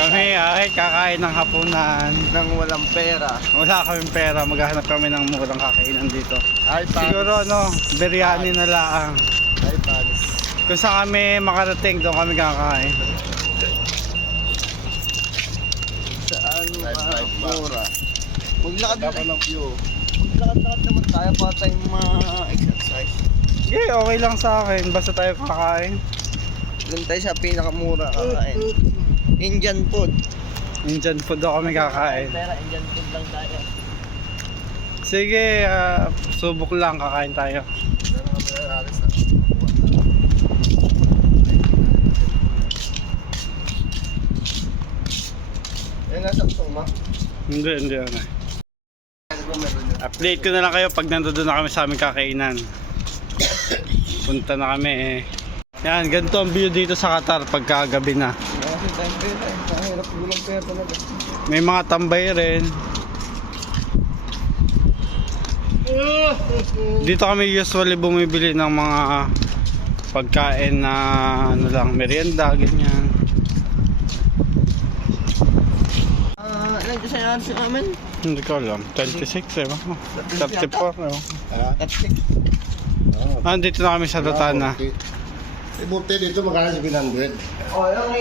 Kami ay kakain ng hapunan. Nang walang pera. Wala kaming pera, maghahanap kami ng murang kakainan dito. Ay, Siguro ano, biryani na lang. Ay, panis. Kung saan kami makarating, doon kami kakain. Saan mura? Maglakad na lang. Maglakad-lakad naman tayo para tayong ma-exercise. Okay, okay lang sa akin. Basta tayo kakain. Doon tayo sa pinakamura kakain. Indian food. Indian food daw kami kakain. Pera, Indian food lang tayo. Sige, ah, subok lang, kakain tayo. Eh, nasa ma? Hindi, hindi ano. Update ko na lang kayo pag nandoon na kami sa aming kakainan. Punta na kami eh. Yan, ganito ang view dito sa Qatar pagkagabi na. Pera eh. Mahirap gulang pera talaga. May mga tambay rin. Dito kami usually bumibili ng mga pagkain na ano lang, merienda, ganyan. Ah, ilan kasi natin sa amin? Hindi ko alam. 26 eh. ba? 34 eh. Tapsik. Ah, dito na kami sa Tatana. Eh, buti dito magkano sa 700. Oh, yung.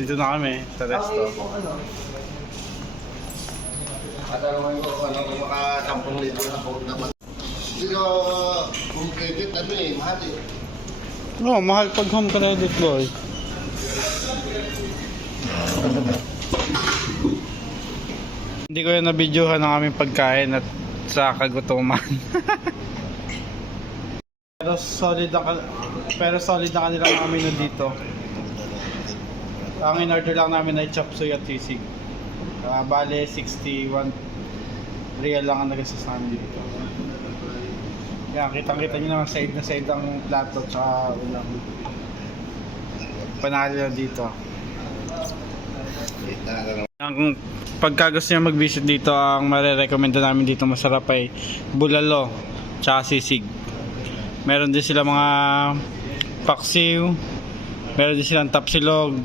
Dito na kami sa resto. i... kung ano. At ano ngayon ko, ano kung maka 10 libo na po naman. Pero kung credit, ano eh, mahal eh. No, mahal pag home credit boy. Hindi ko yung nabidyohan ng aming pagkain at sa kagutuman. pero solid ang pero solid ang kanilang menu dito. Ang in-order lang namin ay chop suey at sisig. Ah, bale 61 real lang ang nagastos namin dito. Yan, kitang-kita nyo naman side na side ang plato tsaka ulam. Panalo na dito. Ang pagka gusto nyo mag-visit dito, ang marerekomenda namin dito masarap ay bulalo tsaka sisig. Meron din sila mga paksiw, meron din silang tapsilog,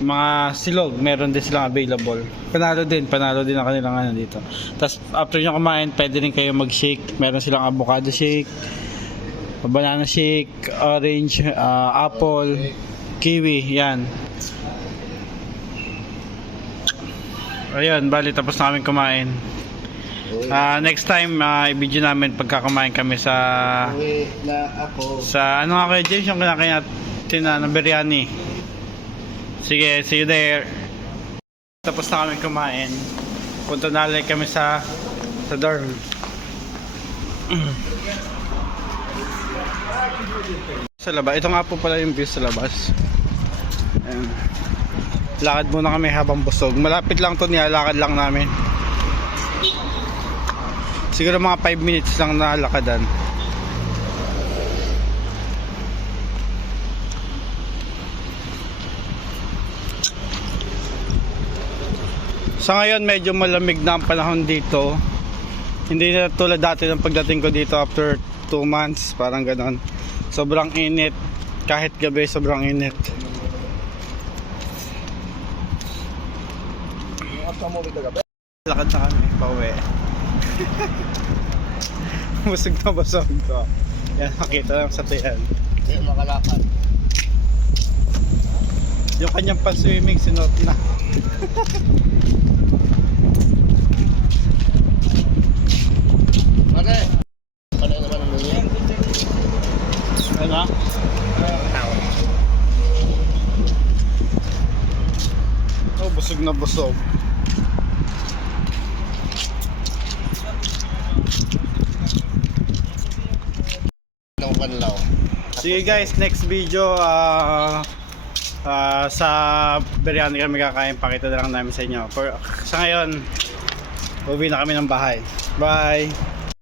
mga silog, meron din silang available. Panalo din, panalo din ang kanilang ano dito. Tapos after nyo kumain, pwede rin kayo mag-shake. Meron silang avocado shake, banana shake, orange, ah, apple, kiwi, yan. Ayun, bali tapos na kami kumain. Ah, next time, ah, i-video namin pagka kumain kami sa Uwi na ako. sa ano nga kayo James yung kinakain natin na ng biryani. Sige, see you there. Tapos na kami kumain. Punta na ulit kami sa sa dorm. sa labas. Ito nga po pala yung view sa labas. Ayan. Lakad muna kami habang busog. Malapit lang to nilalakad lang namin. Siguro mga 5 minutes lang na lakadan. Sa ngayon medyo malamig na ang panahon dito. Hindi na tulad dati ng pagdating ko dito after 2 months, parang ganon. Sobrang init. Kahit gabi sobrang init. Lakad na kami, pauwi. busog na busog ko. Yan, makita lang sa tiyan. Hindi makalakad. Yung kanyang pan-swimming, sinuot na. Pare! Pare naman ang luya. Ano? Oh, busog na busog. Ng panlaw. Sige guys, next video ah ah, sa biryani kami kakain. Pakita na lang namin sa inyo. For, sa ngayon, uwi na kami ng bahay. Bye!